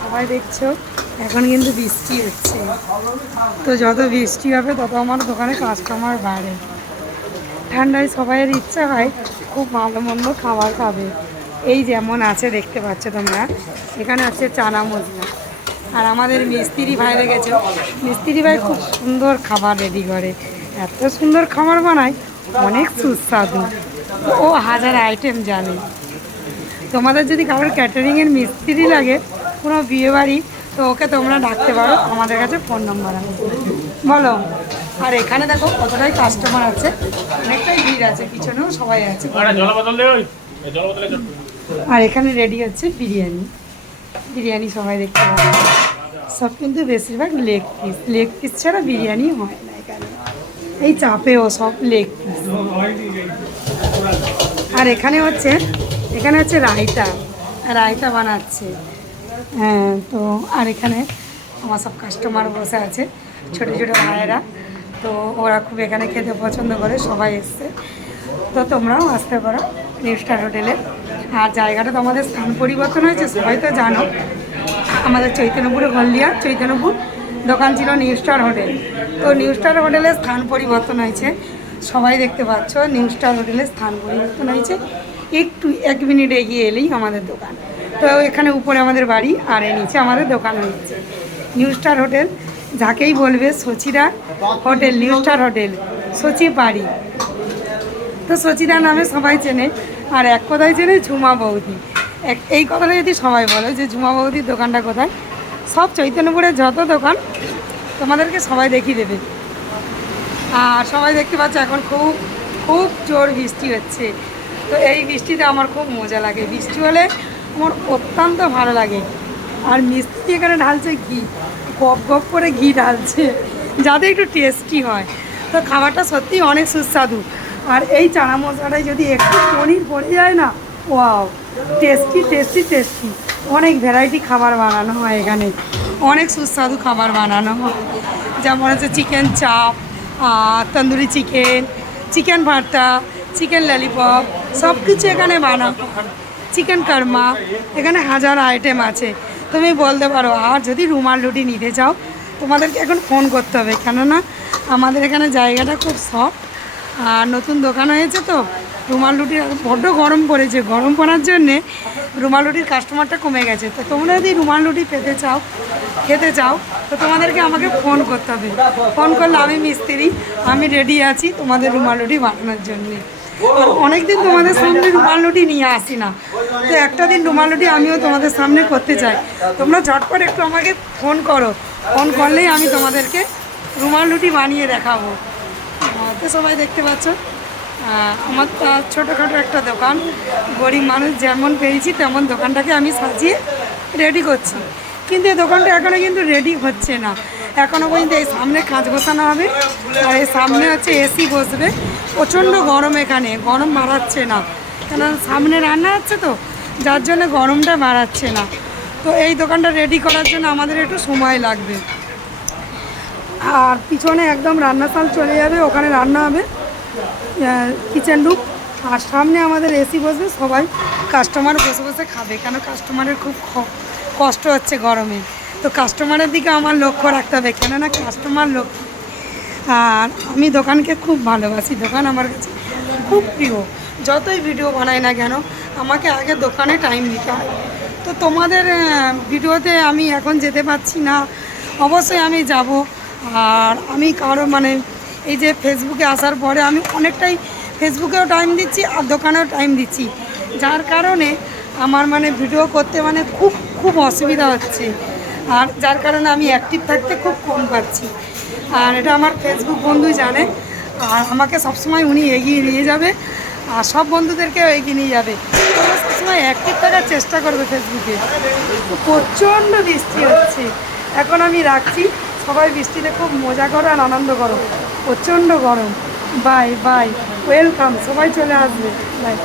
সবাই দেখছো এখন কিন্তু বৃষ্টি হচ্ছে, তো যত বৃষ্টি হবে তত আমার দোকানে কাস্টমার বাড়ে। ঠান্ডায় সবাইয়ের ইচ্ছা হয় খুব ভালো মন্দ খাবার খাবে। এই যেমন আছে দেখতে পাচ্ছ তোমরা, এখানে আছে চানা মশলা। আর আমাদের মিস্ত্রি ভাই রেখেছে, মিস্ত্রি ভাই খুব সুন্দর খাবার রেডি করে, এত সুন্দর খাবার বানায়, অনেক সুস্বাদু। ও হাজার আইটেম জানে। তোমাদের যদি কারোর ক্যাটারিংয়ের মিস্ত্রি লাগে কোনো বিয়েবাড়ি, তো ওকে তোমরা ডাকতে পারো, আমাদের কাছে ফোন নাম্বার আছে, বলো। আর এখানে দেখো কতটাই কাস্টমার আছে, অনেকটাই ভিড় আছে, পিছনেও সবাই আছে। আর এখানে রেডি হচ্ছে বিরিয়ানি, বিরিয়ানি সবাই দেখতে পাবে। সব কিন্তু বেশিরভাগ লেগ পিস ছাড়া বিরিয়ানি হয় না এখানে। এই চাপেও সব লেগ পিস। আর এখানে হচ্ছে রায়তা, রায়তা বানাচ্ছে। হ্যাঁ, তো আর এখানে আমার সব কাস্টমার বসে আছে, ছোটো ছোটো ভাইয়েরা, তো ওরা খুব এখানে খেতে পছন্দ করে, সবাই এসছে। তো তোমরাও আসতে পারো নিউ স্টার হোটেলে। আর জায়গাটা তো আমাদের স্থান পরিবর্তন হয়েছে, সবাই তো জানো। আমাদের চৈতন্যপুরে হলদিয়া চৈতন্যপুর দোকান ছিল নিউ স্টার হোটেল, তো নিউ স্টার হোটেলের স্থান পরিবর্তন হয়েছে, সবাই দেখতে পাচ্ছ। নিউ স্টার হোটেলের স্থান পরিবর্তন হয়েছে, একটু 1 মিনিট এগিয়ে এলেই আমাদের দোকান। তো এখানে উপরে আমাদের বাড়ি, আর এই নিচে আমাদের দোকান হচ্ছে। নিউ স্টার হোটেল যাকেই বলবে Sachida hotel, new star hotel, Sachi বাড়ি, তো সচিদা নামে সবাই চেনে। আর এক কথায় চেনে ঝুমা বৌদি, এই কথাটা যদি সবাই বলে যে ঝুমা বৌদির দোকানটা কোথায়, সব চৈতন্যপুরের যত দোকান তোমাদেরকে সবাই দেখিয়ে দেবে। আর সবাই দেখতে পাচ্ছে এখন খুব খুব জোর বৃষ্টি হচ্ছে, তো এই বৃষ্টিতে আমার খুব মজা লাগে, বৃষ্টি হলে আমার অত্যন্ত ভালো লাগে। আর মিষ্টি এখানে ঢালছে ঘি, গপ গপ করে ঘি ঢালছে, যাতে একটু টেস্টি হয়। তো খাবারটা সত্যিই অনেক সুস্বাদু। আর এই চানা মশলাটায় যদি একটু পনির পড়ে যায় না, ওয়াও, টেস্টি টেস্টি টেস্টি। অনেক ভ্যারাইটি খাবার বানানো হয় এখানে, অনেক সুস্বাদু খাবার বানানো হয়, যেমন হচ্ছে চিকেন চাপ, তন্দুরি চিকেন, চিকেন ভর্তা, চিকেন ললিপপ, সব কিছু এখানে বানানো হয়। চিকেন কারমা, এখানে হাজার আইটেম আছে, তুমি বলতে পারো। আর যদি রুমাল রুটি নিতে চাও, তোমাদেরকে এখন ফোন করতে হবে, কেননা আমাদের এখানে জায়গাটা খুব সফট। আর নতুন দোকান হয়েছে, তো রুমাল রুটি বড্ড গরম পড়েছে, গরম পড়ার জন্যে রুমাল রুটির কাস্টমারটা কমে গেছে। তো তোমরা যদি রুমাল রুটি পেতে চাও, খেতে চাও, তো তোমাদেরকে আমাকে ফোন করতে হবে। ফোন করলে আমি মিস্ত্রি, আমি রেডি আছি তোমাদের রুমাল রুটি বানানোর জন্যে। আর অনেকদিন তোমাদের সামনে রুমাল রুটি নিয়ে আসি না, তো একটা দিন রুমাল রুটি আমিও তোমাদের সামনে করতে চাই। তোমরা ঝটপট একটু আমাকে ফোন করো, ফোন করলেই আমি তোমাদেরকে রুমাল রুটি বানিয়ে দেখাবো। তো সবাই দেখতে পাচ্ছ আমার ছোটোখাটো একটা দোকান, গরিব মানুষ যেমন পেয়েছি তেমন দোকানটাকে আমি সাজিয়ে রেডি করছি। কিন্তু এই দোকানটা এখনও কিন্তু রেডি হচ্ছে না, এখনও পর্যন্ত। এই সামনে কাঁচ বসানো হবে, আর এই সামনে হচ্ছে এসি বসবে। প্রচণ্ড গরম, এখানে গরম বাড়াচ্ছে না, কেন সামনে রান্না হচ্ছে, তো যার জন্য গরমটা বাড়াচ্ছে না। তো এই দোকানটা রেডি করার জন্য আমাদের একটু সময় লাগবে। আর পিছনে একদম রান্নাশাল চলে যাবে, ওখানে রান্না হবে, কিচেন রুম। আর সামনে আমাদের এসি বসবে, সবাই কাস্টমার বসে বসে খাবে, কেন কাস্টমারের খুব কষ্ট হচ্ছে গরমে। তো কাস্টমারের দিকে আমার লক্ষ্য রাখতে হবে, কেননা কাস্টমার লক্ষ্য। আর আমি দোকানকে খুব ভালোবাসি, দোকান আমার কাছে খুব প্রিয়। যতই ভিডিও বানাই না কেন, আমাকে আগে দোকানে টাইম দিতে হয়। তো তোমাদের ভিডিওতে আমি এখন যেতে পারছি না, অবশ্যই আমি যাব। আর আমি কারো এই যে ফেসবুকে আসার পরে আমি অনেকটাই ফেসবুকেও টাইম দিচ্ছি আর দোকানেও টাইম দিচ্ছি, যার কারণে আমার ভিডিও করতে খুব খুব অসুবিধা হচ্ছে। আর যার কারণে আমি অ্যাক্টিভ থাকতে খুব কম পাচ্ছি। আর এটা আমার ফেসবুক বন্ধুই জানে, আর আমাকে সবসময় উনি এগিয়ে নিয়ে যাবে, আর সব বন্ধুদেরকেও এগিয়ে নিয়ে যাবে। তোমরা সবসময় অ্যাক্টিভ থাকার চেষ্টা করবে ফেসবুকে। প্রচণ্ড বৃষ্টি হচ্ছে, এখন আমি রাখছি। সবাই বৃষ্টিতে খুব মজা করো আর আনন্দ করো, প্রচণ্ড গরম। বাই বাই, ওয়েলকাম, সবাই চলে আসবে, বাই।